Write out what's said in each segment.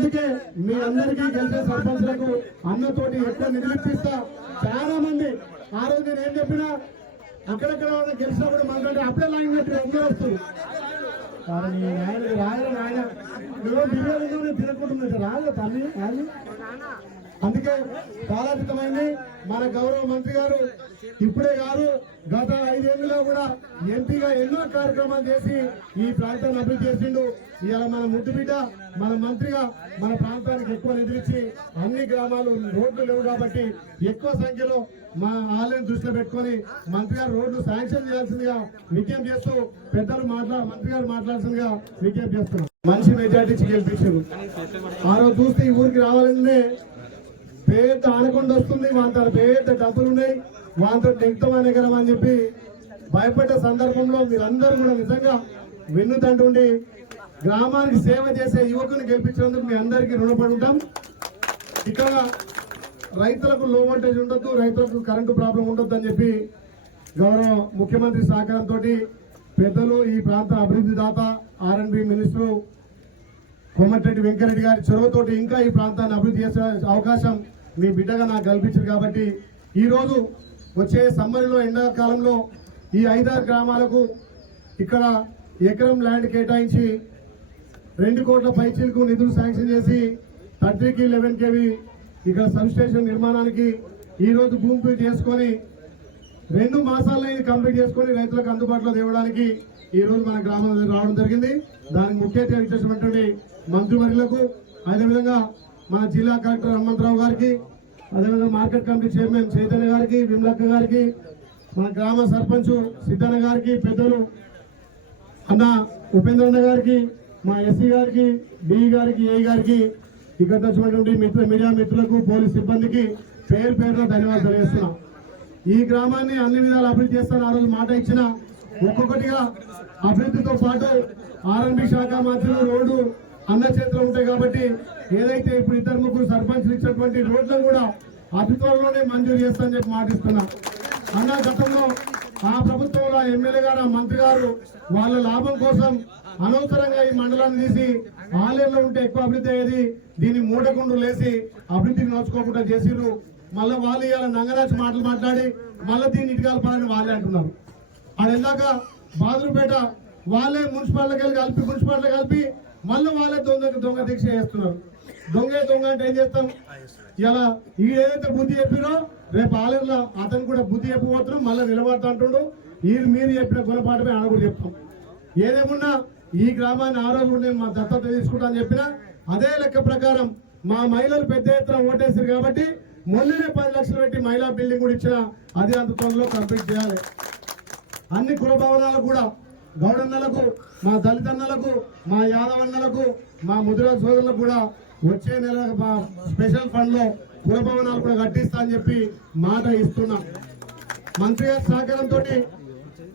అందుకే మీ అందరికీ గెలిచే సర్పంచ్లకు అన్నతోటి ఎక్కువ నిధులు ఇప్పిస్తా. చాలా మంది ఆ రోజు నేను ఏం చెప్పినా అక్కడక్కడ గెలిచినప్పుడు మనకంటే అప్పుడే లైన్ కట్టి అందరూ వస్తుంది. కానీ రాయన నువ్వు బిర్యానీ తినకుంటున్నా రాదు తల్లి రాదు. అందుకే కాలాతీతమైంది. మన గౌరవ మంత్రి గారు ఇప్పుడే కాదు గత 5 ఏళ్లలో కూడా ఎంపీగా ఎన్నో కార్యక్రమాలు చేసి ఈ ప్రాంతాన్ని అభివృద్ధి చేసిండు. ఇవాళ మన ముద్దు బిడ్డ మన మంత్రిగా మన ప్రాంతానికి ఎక్కువ నిధులిచ్చి అన్ని గ్రామాలు రోడ్లు లేవు కాబట్టి ఎక్కువ సంఖ్యలో మా ఆలయం దృష్టిలో పెట్టుకొని మంత్రి గారు రోడ్లు శాంక్షన్ చేయాల్సిందిగా విజ్ఞప్తి చేస్తూ పెద్దలు మంత్రి గారు మాట్లాడాల్సిందిగా విజ్ఞప్తి చేస్తున్నాం. మంచి మెజార్టీ గెలిపించారు. ఆ రోజు చూస్తే ఈ ఊరికి రావాలనే పేద ఆనకొండ వస్తుంది, వాళ్ళ పేద డబ్బులు ఉన్నాయి, వాళ్ళతో నెగ్గుతామని ఎగరం అని చెప్పి భయపడ్డ సందర్భంలో మీరందరూ కూడా నిజంగా వెన్నుదంటుండి గ్రామానికి సేవ చేసే యువకుని గెలిపించినందుకు మీ అందరికీ రుణపడి ఉంటాం. ఇక్కడ రైతులకు లో వోల్టేజ్ ఉండొద్దు, రైతులకు కరెంటు ప్రాబ్లం ఉండొద్దు అని చెప్పి గౌరవ ముఖ్యమంత్రి సహకారంతో పెద్దలు ఈ ప్రాంత అభివృద్ధి దాత R&B మినిస్టర్ కోమటిరెడ్డి వెంకరెడ్డి గారి చొరవతోటి ఇంకా ఈ ప్రాంతాన్ని అభివృద్ధి చేసే అవకాశం మీ బిడ్డగా నాకు కల్పించారు. కాబట్టి ఈ రోజు వచ్చే సమ్మర్లో ఎండాకాలంలో ఈ 5-6 గ్రామాలకు ఇక్కడ ఎకరం ల్యాండ్ కేటాయించి 2 కోట్ల పైచీలకు నిధులు శాంక్షన్ చేసి 30 11 kV ఇక్కడ సబ్ స్టేషన్ నిర్మాణానికి ఈ రోజు భూమి పూజ చేసుకొని 2 మాసాలైన కంప్లీట్ చేసుకొని రైతులకు అందుబాటులో తేవడానికి ఈ రోజు మన గ్రామంలో రావడం జరిగింది. దానికి ముఖ్య అతిథిగా ఇచ్చేసినటువంటి మంత్రివర్యులకు, అదేవిధంగా మన జిల్లా కలెక్టర్ హనుమంతరావు గారికి, అదేవిధంగా మార్కెట్ కమిటీ చైర్మన్ చైతన్య గారికి, విమలక్క గారికి, మన గ్రామ సర్పంచ్ సిద్ధన్న గారికి, పెద్దలు అన్న ఉపేంద్రన్న గారికి, మా ఎస్సీ గారికి, డిఈ గారికి, ఏఈ గారికి, ఇక్కడ వచ్చినటువంటి మీడియా మిత్రులకు, పోలీస్ సిబ్బందికి పేరు పేరున ధన్యవాదాలు తెలియజేస్తున్నాం. ఈ గ్రామాన్ని అన్ని విధాలు అభివృద్ధి చేస్తాను ఆ రోజు మాట ఇచ్చిన ఒక్కొక్కటిగా అభివృద్ధితో పాటు R&B శాఖ మంత్రులు రోడ్డు అన్న చేతిలో ఉంటాయి కాబట్టి ఏదైతే ఇప్పుడు 2-3 సర్పంచ్లు ఇచ్చినటువంటి రోడ్లను కూడా అతి త్వరలోనే మంజూరు చేస్తానని చెప్పి మాటిస్తున్నా. అన్న గతంలో ఆ ప్రభుత్వంలో ఎమ్మెల్యే గారు మంత్రి గారు వాళ్ళ లాభం కోసం అనవసరంగా ఈ మండలాన్ని తీసి ఆలయంలో ఉంటే ఎక్కువ అభివృద్ధి అయ్యేది, దీన్ని మూడకుండు లేసి అభివృద్ధిని నోచుకోకుండా చేసిర్రు. మళ్ళీ వాళ్ళు ఇవాళ నంగరాజు మాటలు మాట్లాడి మళ్ళీ దీన్ని ఇటుకాలపాలని వాళ్ళే అంటున్నారు. అది వెళ్ళాక బాదురుపేట వాళ్ళే మున్సిపాలిటీ కలిపి మళ్ళీ వాళ్ళే దొంగ దీక్ష చేస్తున్నారు. దొంగ అంటే ఏం చేస్తాం? ఇలా ఈ ఏదైతే బుద్ధి చెప్పినో రేపు ఆలయంలో అతను కూడా బుద్ధి చెప్పబోతున్నాం, మళ్ళీ నిలబడతా అంటుండు. మీరు చెప్పిన గుణపాఠమే ఆడ కూడా చెప్తాం. ఏదేమున్నా ఈ గ్రామాన్ని ఆ రోజు నేను మా దత్తత తీసుకుంటా అని చెప్పినా అదే లెక్క ప్రకారం మా మహిళలు పెద్ద ఎత్తున ఓటేసారు కాబట్టి మొన్ననే 10 లక్షలు పెట్టి మహిళా బిల్డింగ్ కూడా ఇచ్చిన అది అంత త్వరలో కంప్లీట్ చేయాలి. అన్ని కుల భవనాలకు కూడా గౌడన్నలకు, మా దళితన్నలకు, మా యాదవన్నలకు, మా ముదిరా సోదరులకు కూడా వచ్చే నెల మా స్పెషల్ ఫండ్ లో కుల భవనాలు కూడా కట్టిస్తా అని చెప్పి మాట ఇస్తున్నాం. మంత్రి గారి సహకారంతో,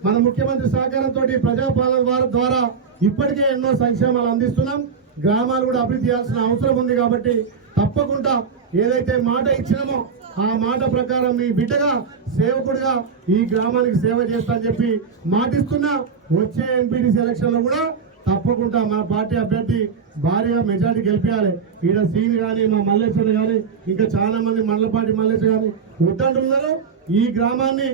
మన ముఖ్యమంత్రి సహకారంతో ప్రజాపాలన ద్వారా ఇప్పటికే ఎన్నో సంక్షేమాలు అందిస్తున్నాం. గ్రామాలు కూడా అభివృద్ధి చేయాల్సిన అవసరం ఉంది కాబట్టి తప్పకుండా ఏదైతే మాట ఇచ్చినామో ఆ మాట ప్రకారం మీ బిడ్డగా సేవకుడిగా ఈ గ్రామానికి సేవ చేస్తా అని చెప్పి మాటిస్తున్నా. వచ్చే ఎంపీటీసీ ఎలక్షన్ లో కూడా తప్పకుండా మన పార్టీ అభ్యర్థి భారీగా మెజార్టీ గెలిపించాలి. ఈడ సీని కానీ, మా మల్లేశ్వర్ కానీ, ఇంకా చాలా మంది మండలపాటి మల్లేశ్వర్ కానీ వద్దంటున్నారు. ఈ గ్రామాన్ని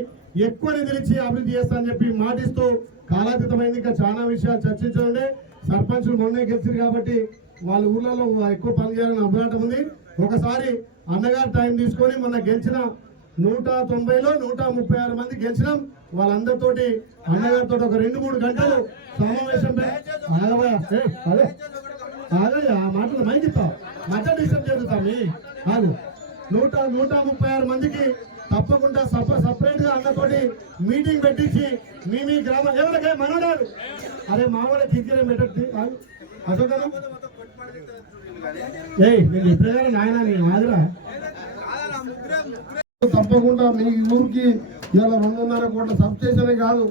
ఎక్కువ నిధులిచ్చి అభివృద్ధి చేస్తా అని చెప్పి మాటిస్తూ కాలాతీతమైంది. ఇంకా చాలా విషయాలు చర్చించండి. సర్పంచులు మొన్నే గెలిచారు కాబట్టి వాళ్ళ ఊర్లలో ఎక్కువ పని చేయాలని అభిలాటం ఉంది. ఒకసారి అన్నగారు టైం తీసుకొని మొన్న గెలిచిన 190లో 136 మంది గెలిచినాం. వాళ్ళందరితోటి అన్నగారితో ఒక 2-3 గంటలు సమావేశం ఆ మాటలు మైకిస్తా మధ్య డిస్టర్బ్ జరుగుతామి. 136 మందికి తప్పకుండా సపరేట్ గా అన్నతోటి మీటింగ్ పెట్టించి మీ గ్రామం ఎవరికే మనోడారు అరే మామూలు కింద పెట్టద్ది అసలు నేను చెప్పేదా నాయన నేను ఆదిరా తప్పకుండా మీ ఊరికి ఇవాళ 2.5 కోట్ల సబ్ స్టేషన్ కాదు,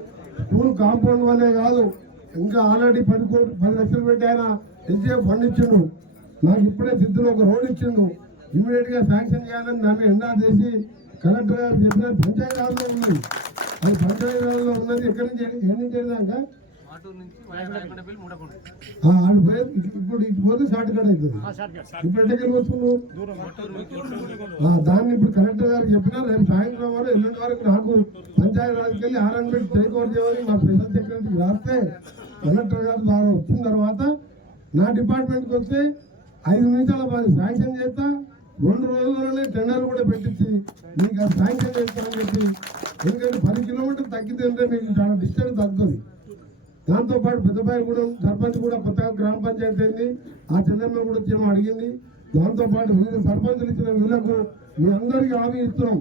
స్కూల్ కాంపౌండ్ వల్లే కాదు, ఇంకా ఆల్రెడీ 10 లక్షలు పెట్టి ఆయన ఎన్సీఎఫ్ ఫండ్ ఇచ్చిండు. నాకు ఇప్పుడే సిద్ధులు ఒక రోడ్ ఇచ్చిండు. ఇమీడియట్ గా శాంక్షన్ చేయాలని నన్ను ఎండా చేసి కలెక్టర్ గారు చెప్పిన పంచాయతీరాజ్లో ఉన్నది. అది పంచాయతీరాజ్లో ఉన్నది ఎక్కడి నుంచి జరిగినాక ఇప్పుడు ఇటు పోతే షార్ట్ కట్ అవుతుంది. ఇప్పుడు ఎక్కడికి వస్తున్నావు? దాన్ని ఇప్పుడు కలెక్టర్ గారికి చెప్పినా రేపు సాయంత్రం వరకు ఎల్లుండి వరకు నాకు పంచాయతీ రాజ్కి వెళ్ళి ఆర్ఎన్బి టేక్ ఓవర్ చేయమని మా స్పెషల్ సెక్రటరీకి రాస్తే కలెక్టర్ గారు ద్వారా వచ్చిన తర్వాత నా డిపార్ట్మెంట్కి వస్తే 5 నిమిషాల పని శాంక్షన్ చేస్తా, 2 రోజుల్లోనే టెండర్ కూడా పెట్టించి మీకు అది శాంక్షన్ చేస్తామని చెప్పి. ఎందుకంటే 10 కిలోమీటర్లు తగ్గితే అంటే మీకు చాలా డిస్టెన్స్ తగ్గుతుంది. దాంతోపాటు పెద్దపాయగూడెం సర్పంచ్ కూడా కొత్తగా గ్రామ పంచాయతీ అయింది, ఆ చెల్లెమ్మ కూడా వచ్చేమో అడిగింది. దాంతోపాటు వివిధ సర్పంచులు ఇచ్చిన వీళ్ళకు మీ అందరికీ హామీ ఇస్తున్నాం.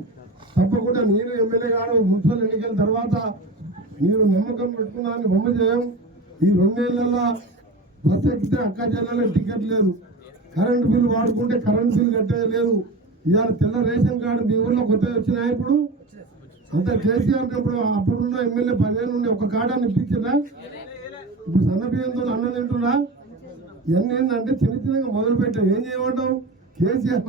తప్పకుండా నేను ఎమ్మెల్యే గారు మున్సిపల్ ఎన్నికల తర్వాత మీరు నమ్మకం పెట్టుకున్నారని బొమ్మ చేయం. ఈ 2 నెలల్లో బస్సు ఎక్కితే అక్క జిల్లాలో టికెట్ లేదు, కరెంటు బిల్లు వాడుకుంటే కరెంటు బిల్లు కట్టేది లేదు. ఇవాళ తెల్ల రేషన్ కార్డు మీ ఊర్లో కొత్తగా వచ్చినాయి. ఇప్పుడు అంతే కేసీఆర్ అప్పుడున్న ఎమ్మెల్యే 10 నుండి ఒక కార్డాన్ని ఇప్పించిందా? ఇప్పుడు సన్న బియ్యంతో అన్నం తింటున్నా. ఇవన్నీ ఏంటంటే చిన్న చిన్నగా మొదలు పెట్టాం. ఏం చేయమంటావు? కేసీఆర్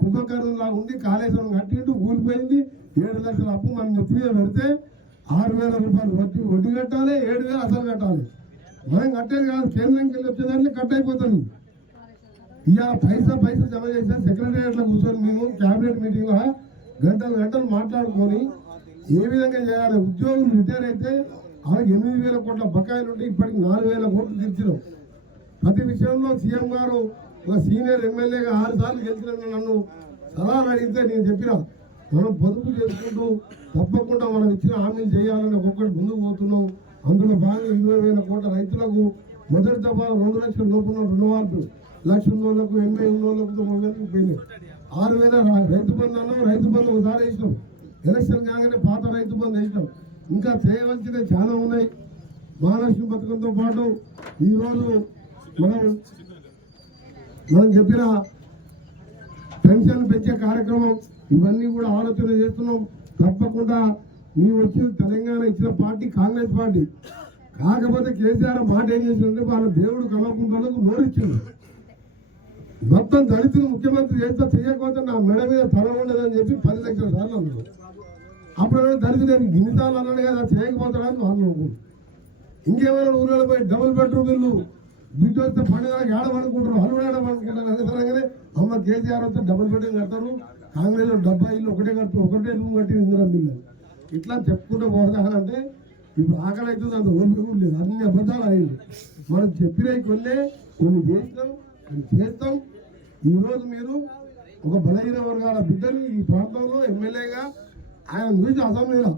కుంభకర్ణంలా ఉండి కాళేశ్వరం కట్టిండు, ఊలిపోయింది. 7 లక్షల అప్పు మనం నెత్తి మీద పెడితే 6,000 రూపాయలు వడ్డీ కట్టాలి, 7,000 అసలు కట్టాలి. మనం కట్టేది కాదు, కేంద్రంకి వెళ్ళి వచ్చేదాన్ని కట్ అయిపోతుంది. ఇవాళ పైసా జమ చేస్తే సెక్రటేరియట్లో కూర్చొని మేము క్యాబినెట్ మీటింగ్లో గంటలు మాట్లాడుకొని ఏ విధంగా చేయాలి. ఉద్యోగులు రిటైర్ అయితే వాళ్ళకి 8,000 కోట్ల బకాయిలు ఉంటే ఇప్పటికి 4,000 కోట్లు తీర్చినాం. ప్రతి విషయంలో సీఎం గారు ఒక సీనియర్ ఎమ్మెల్యేగా 6 సార్లు గెలిచిన నన్ను సలహాలు అడిగితే నేను చెప్పిన మనం పొదుపు చేసుకుంటూ తప్పకుండా మనం ఇచ్చిన హామీలు చేయాలని ఒక్కొక్కటి ముందుకు పోతున్నాం. అందులో భాగంగా 20,000 కోట్ల రైతులకు మొదటి దఫా 2 లక్షల లోపల రుణమాఫీ, 1,00,000 ఉన్నోళ్ళకు 80 ఉన్నోళ్ళకు 9,000 పోయినాయి. 6,000 రైతు బంధు అన్నాం. రైతు బంధు ఒకసారి వేసినాం, ఎలక్షన్ కాగానే పాత రైతు బంధు వేసినాం. ఇంకా చేయవలసినవి చాలా ఉన్నాయి. మహాలక్ష్మి పథకంతో పాటు ఈరోజు మనం చెప్పిన పెన్షన్ పెంచే కార్యక్రమం ఇవన్నీ కూడా ఆలోచన చేస్తున్నాం. తప్పకుండా మేము వచ్చి తెలంగాణ ఇచ్చిన పార్టీ కాంగ్రెస్ పార్టీ. కాకపోతే కేసీఆర్ మాట ఏం చేసిందంటే వాళ్ళ దేవుడు కలవకుంటాలకు నోరిచ్చింది. మొత్తం దళితులు ముఖ్యమంత్రి చేస్తే చేయకపోతే నా మెడ మీద తల ఉండదని చెప్పి 10 లక్షల సార్లు అన్నారు. అప్పుడు దళితులు నేను గిన్నిసార్లు అన్నాడు కదా, చేయకపోతాడని వాళ్ళు ఇంకేమైనా ఊళ్ళో పోయి డబుల్ బెడ్రూమ్ ఇల్లు బిడ్డ వస్తే పండుగ ఏడమనుకుంటారు, అల్లుడు ఏడమనుకుంటారు. అదే సరంగానే అమ్మ కేసీఆర్ వస్తే డబుల్ బెడ్రూమ్ కడతారు, కాంగ్రెస్ లో 70 ఇల్లు ఒకటే కడతారు, ఒకటే రూమ్ కట్టి ఇందిరా బిల్లు ఇట్లా చెప్పుకుంటూ పోతానంటే ఇప్పుడు ఆకలి అవుతుంది. అంత ఓపిక కూడా లేదు, అన్ని అబద్ధాలు అయ్యింది. మనం చెప్పినవి కొన్ని చేస్తాం, చేస్తాం. ఈరోజు మీరు ఒక బలహీన వర్గాల బిడ్డని ఈ ప్రాంతంలో ఎమ్మెల్యేగా ఆయన చూసి అసెంబ్లీలో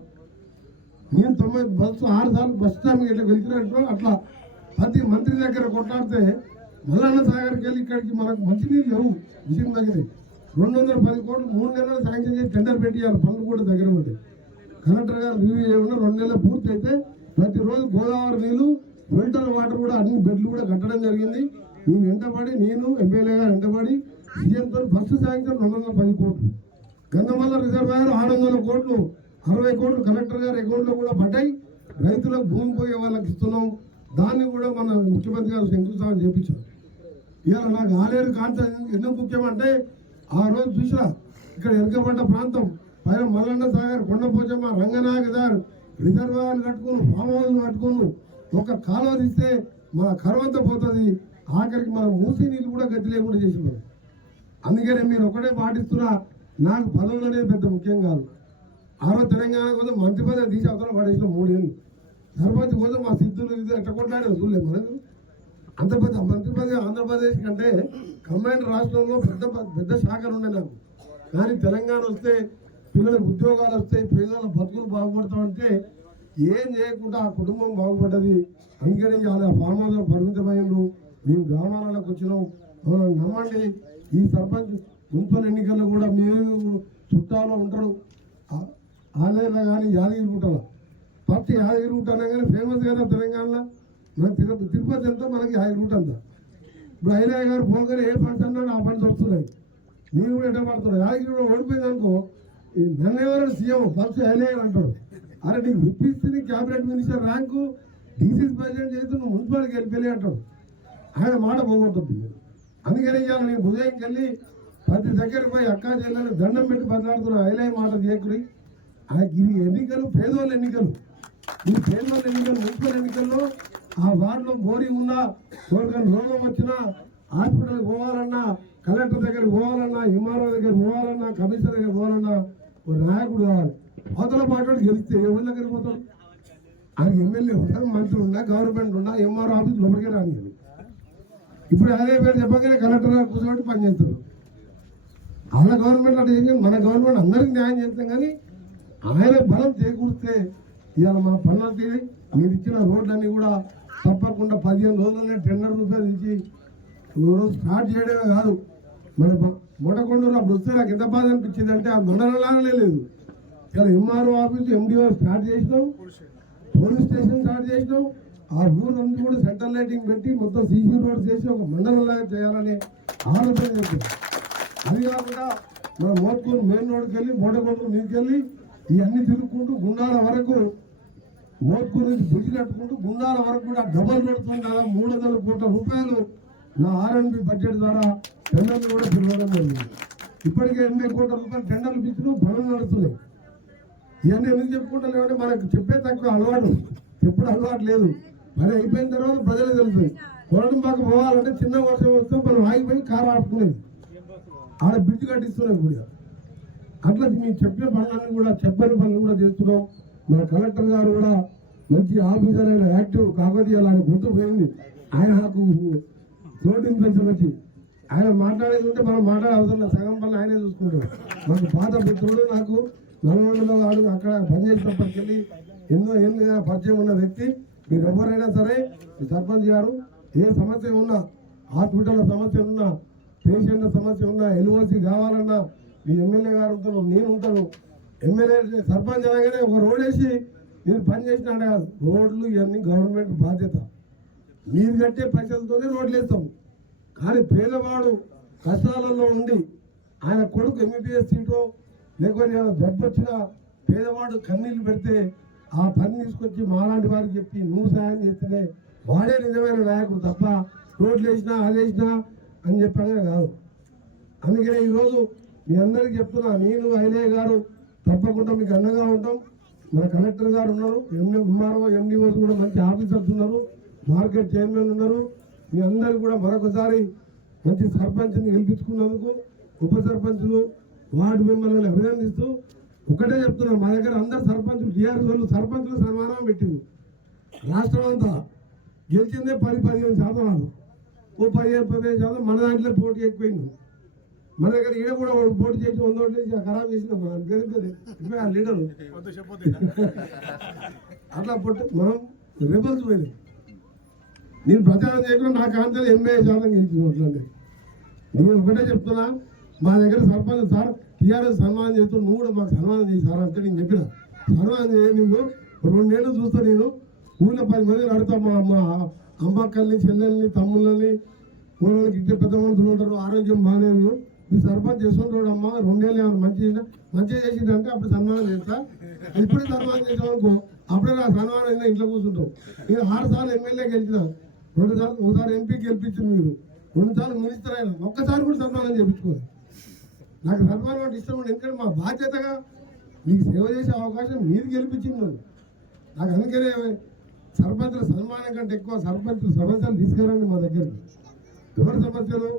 నేను 6 సార్లు బస్ స్టాండ్ ఇట్లా గెలిచినట్టు అట్లా ప్రతి మంత్రి దగ్గర కొట్లాడితే మల్లన్న సాగర్కి వెళ్ళి ఇక్కడికి మనకు మంచినీళ్ళు లేవు. విషయం దగ్గర 210 కోట్లు 3 నెలలు శాంక్షన్ చేసి టెండర్ పెట్టియాలి. పనులు కూడా దగ్గర ఉంటాయి. కలెక్టర్ గారు రివ్యూ చేయకుండా 2 నెలలు పూర్తి అయితే ప్రతిరోజు గోదావరి నీళ్లు, ఫిల్టర్ వాటర్ కూడా అన్ని బెడ్లు కూడా కట్టడం జరిగింది. నేను ఎమ్మెల్యేగా వెంటబడి సీఎంతో ఫస్ట్ శాంక్షన్ 210 కోట్లు, గంగమల్ల రిజర్వాయర్ 600 కోట్లు, 60 కోట్లు కలెక్టర్ గారి అకౌంట్లో కూడా పడ్డాయి. రైతులకు భూమి పోయే వాళ్ళకి ఇస్తున్నాం. దాన్ని కూడా మన ముఖ్యమంత్రి గారు శంకుస్థాపన చేయించారు. ఇవాళ నాకు ఆలేరు కాన్సెన్స్ ఎందుకు ముఖ్యమంటే ఆ రోజు చూసినా ఇక్కడ ఎరకబడ్డ ప్రాంతం పైన మల్లన్న సాగర్, కొండపోచమ్మ, రంగనాగదార్ రిజర్వాయర్లు కట్టుకుని, ఫామ్ హౌస్లు కట్టుకుని ఒక కాలువ తీస్తే మన కరువంతా పోతుంది. ఆఖరికి మనం మూసీ నీళ్ళు కూడా గతి లేకుండా చేసినాం. అందుకనే మీరు ఒకటే పాటిస్తున్నా. నాకు పదవులు అనేది పెద్ద ముఖ్యం కాదు. ఆ రోజు తెలంగాణ కోసం మంత్రి పదవి తీసి అవతల పడేసిన 3 ఏళ్ళు, సర్పంచ్ కోసం మా సిద్ధులు ఇది ఎట్ట కొట్లాడే వద్దులే. మనకు అంత పెద్ద మంత్రి పదవి ఆంధ్రప్రదేశ్ కంటే కంబైన్ రాష్ట్రంలో పెద్ద శాఖలు ఉండే నాకు. కానీ తెలంగాణ వస్తే పిల్లలకు ఉద్యోగాలు వస్తాయి, పేదల బతుకులు బాగుపడతామంటే ఏం చేయకుండా ఆ కుటుంబం బాగుపడ్డది. అందుకని ఆ ఫామ్ హౌస్లో పరిమితమైనరు. మేము గ్రామాలకు వచ్చినాం. మనం నమ్మండి, ఈ సర్పంచ్ మున్సిపల్ ఎన్నికల్లో కూడా మీరు చుట్టాలో ఉంటాడు. ఆలయంలో కానీ యాదగిరిగుట్టలో ఫస్ట్ యాదగిరిగుట్ట అనగానే ఫేమస్ కదా తెలంగాణలో. మన తిరుపతి అంతా మనకి యాదగిరిగుట్ట అంతా. ఇప్పుడు ఐలయ్య గారు పోగానే ఏ ఫండ్స్ అన్నాడు ఆ ఫండ్స్ వస్తున్నాయి. మీరు కూడా ఎట్లా పడుతున్నారు. యాదగిరిగుట్ట ఓడిపోయింది అనుకో, నన్ను ఎవరైనా సీఎం ఫస్ట్ ఐలయ్య అంటాడు. అరే నీకు విప్పిస్తుంది cabinet minister rank, DCC president చేసి నువ్వు మున్సిపాలిటీకి వెళ్ళి అంటాడు. ఆయన మాట పోగొట్టుద్ది. అందుకని ఇవాళ నేను ఉదయంకి వెళ్ళి ప్రతి దగ్గరికి పోయి అక్కా చెల్లెలు దండం పెట్టి బదలాడుతున్నా. ఐలయ్య మాట చేయకురి. ఇది ఎన్నికలు పేదోళ్ళ ఎన్నికలు. ఈ పేదోళ్ళ ఎన్నికలు మున్సిపల్ ఎన్నికల్లో ఆ వార్డులో బోరింగ్ ఉన్నా ఎవరికైనా రోగం వచ్చినా హాస్పిటల్కి పోవాలన్నా కలెక్టర్ దగ్గరికి పోవాలన్నా ఎంఆర్ఓ దగ్గర పోవాలన్నా కమిషనర్ దగ్గర పోవాలన్నా ఒక నాయకుడు కావాలి. అవతల పాటు గెలిస్తే ఎవరి దగ్గరికి పోతాడు? ఆయన ఎమ్మెల్యే ఉన్నా మంత్రి ఉన్నా గవర్నమెంట్ ఉన్నా ఎంఆర్ఓ ఆఫీస్ లోపలికే రాని. ఇప్పుడు అదే పేరు చెప్పగానే కలెక్టర్ గారు కూర్చోబెట్టి పనిచేస్తారు. వాళ్ళ గవర్నమెంట్ అంటే ఏం మన గవర్నమెంట్ అందరికీ న్యాయం చేస్తాం. కానీ ఆయన బలం చేకూరిస్తే ఇవాళ మా పనులకి మీరు ఇచ్చిన రోడ్లన్నీ కూడా తప్పకుండా 15 రోజుల్లోనే టెండర్ రూపాయలు ఇచ్చి రోజు స్టార్ట్ చేయడమే కాదు. మన మూటకొండూరు అప్పుడు వస్తే నాకు ఎంత బాధ అనిపించింది అంటే ఆ మండలంలాగానే లేదు. ఇలా ఎంఆర్ఓ ఆఫీస్ ఎండిఓ స్టార్ట్ చేసినాం, పోలీస్ స్టేషన్ స్టార్ట్ చేసినాం. ఆ ఊరంతా కూడా సెంట్రల్ లైటింగ్ పెట్టి మొత్తం సీసీ రోడ్ చేసి ఒక మండలంలాగా చేయాలని ఆలోచన చేస్తుంది. అది కాకుండా మన మోత్కూరు మెయిన్ రోడ్కి వెళ్ళి మూటకొండూరు మీదకి వెళ్ళి ఇవన్నీ తిరుగుకుంటూ గుండాల వరకు మోత్కూరు నుంచి బ్రిడ్జ్ కట్టుకుంటూ గుండాల వరకు కూడా డబల్ రోడ్తో 300 కోట్ల రూపాయలు నా R&B బడ్జెట్ ద్వారా టెండర్లు కూడా పిలవడం జరిగింది. ఇప్పటికే 80 కోట్ల రూపాయలు టెండర్లు పిచ్చిన పనులు నడుస్తున్నాయి. ఇవన్నీ ఎందుకు చెప్పుకుంటా లేవంటే మనకు చెప్పే తక్కువ అలవాటు, ఎప్పుడు అలవాటు లేదు. మరి అయిపోయిన తర్వాత ప్రజలకు తెలుస్తుంది. కొరడం పాక పోవాలంటే చిన్న వర్షం వస్తే మనం ఆగిపోయి కారు ఆపుకునేది, ఆడ బ్రిడ్జ్ కట్టిస్తున్నాం. ఇప్పుడు అట్లా మీరు చెప్పిన పనులన్నీ కూడా చెప్పని పనులు కూడా చేస్తున్నాం. మన కలెక్టర్ గారు కూడా మంచి ఆఫీసర్ అయిన యాక్టివ్ కాకపోతే ఆయన గుర్తు పోయింది. ఆయన నాకు రోడ్ ఇన్స్పెక్టర్ వచ్చి ఆయన మాట్లాడేది ఉంటే మనం మాట్లాడే అవసరం లేదు, సగం పనులు ఆయనే చూసుకుంటాడు. నాకు పాత మిత్రుడు, నాకు నల్గొండలో వాడు అక్కడ పనిచేసినప్పటికెళ్ళి ఎన్నో ఏళ్ళుగా పరిచయం ఉన్న వ్యక్తి. మీరు ఎవరైనా సరే మీ సర్పంచ్ గారు ఏ సమస్య ఉన్నా, హాస్పిటల్ సమస్య ఉన్నా, పేషెంట్ సమస్య ఉన్నా, LOC కావాలన్నా మీ ఎమ్మెల్యే గారు ఉంటారు, నేను ఉంటాను. ఎమ్మెల్యే సర్పంచ్ అనగానే ఒక రోడ్ వేసి నేను పని చేసినా కాదు. రోడ్లు ఇవన్నీ గవర్నమెంట్ బాధ్యత. మీరు కట్టే పైసలతోనే రోడ్లు వేస్తాం. కానీ పేదవాడు కష్టాలలో ఉండి ఆయన కొడుకు MBBS సీటో లేకపోతే జబ్బు వచ్చినా పేదవాడు కన్నీళ్ళు పెడితే ఆ పని తీసుకొచ్చి మాలాంటి వారికి చెప్పి నువ్వు సాయం చేస్తేనే వాడే నిజమైన నాయకుడు తప్ప రోడ్లు వేసినా అది వేసినా అని చెప్పగానే కాదు. అందుకనే ఈరోజు మీ అందరికీ చెప్తున్నా, నేను ఐలయ్య గారు తప్పకుండా మీకు అండగా ఉంటాం. మన కలెక్టర్ గారు ఉన్నారు, ఎంఆర్ఓ MDOs కూడా మంచి ఆఫీసర్స్ ఉన్నారు, మార్కెట్ చైర్మన్ ఉన్నారు. మీ అందరూ కూడా మరొకసారి మంచి సర్పంచ్ని గెలిపించుకున్నందుకు ఉప సర్పంచులు వార్డు మెంబర్లను అభినందిస్తూ ఒకటే చెప్తున్నాం, మా దగ్గర అందరు సర్పంచులు TRS వాళ్ళు సర్పంచులు సన్మానం పెట్టింది. రాష్ట్రం అంతా గెలిచిందే 10-15% వాళ్ళు, ఓ 15% మన దాంట్లో పోటీ ఎక్కువైంది. మన దగ్గర ఈడ కూడా పోటీ చేసి 100 ఓట్లు ఖరాబ్ చేసినాం. మనం పేరు ఆ లీడరు అట్లా పొట్టు మనం రెబల్స్ పోయింది. నేను ప్రచారం చేయకుండా నా కాంతలు 80% గెలిచినట్లండి. నేను ఒకటే చెప్తున్నా, మా దగ్గర సర్పంచ్ సార్ TRS సన్మానం చేస్తూ నువ్వు కూడా మాకు సన్మానం చేయి సార్ అంటే నేను చెప్పిన సన్మానం చేయ నేను 2 నెలలు చూస్తా. నేను ఊళ్ళో 10 మంది అడుగుతాం, మా అమ్మక్కల్ని, చెల్లెల్ని, తమ్ముళ్ళని, ఊళ్ళకి ఇంటే పెద్ద మనుషులు ఉంటారు, ఆరోగ్యం బాగాలేదు, మీ సర్పంచ్ చేసుకుంటాడు అమ్మ 2 నెలలు ఏమైనా మంచిగా చేసిందంటే అప్పుడు సన్మానం చేస్తా. ఇప్పుడే సన్మానం చేసాం అనుకో, అప్పుడే నా సన్మానం ఇంట్లో కూర్చుంటాం. నేను 6 సార్లు ఎమ్మెల్యే గెలిచిన, 2 సార్లు, ఒకసారి MP గెలిపించింది మీరు, 2 సార్లు మినిస్టర్ అయినా, ఒక్కసారి కూడా సన్మానం చేయించుకోవాలి. నాకు సన్మానం అంటే ఇష్టం ఉండదు, ఎందుకంటే మా బాధ్యతగా మీకు సేవ చేసే అవకాశం మీరు గెలిపించింది నాకు. అందుకనే సర్పంచుల సన్మానం కంటే ఎక్కువ సర్పంచుల సమస్యలు తీసుకురండి మా దగ్గరికి. ఎవరి సమస్యలు,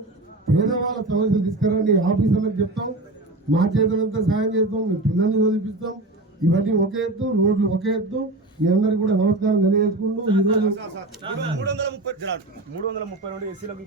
పేదవాళ్ళ సమస్యలు తీసుకురండి, ఆఫీసర్లకు చెప్తాం, మా చేతులంతా సాయం చేస్తాం, మీ పిల్లల్ని చదివిస్తాం. ఇవన్నీ ఒకే ఎత్తు, రోడ్లు ఒకే ఎత్తు. మీ అందరికి కూడా నమస్కారం తెలియజేసుకుంటూ ఈరోజు 330 332 ఎస్సీలకు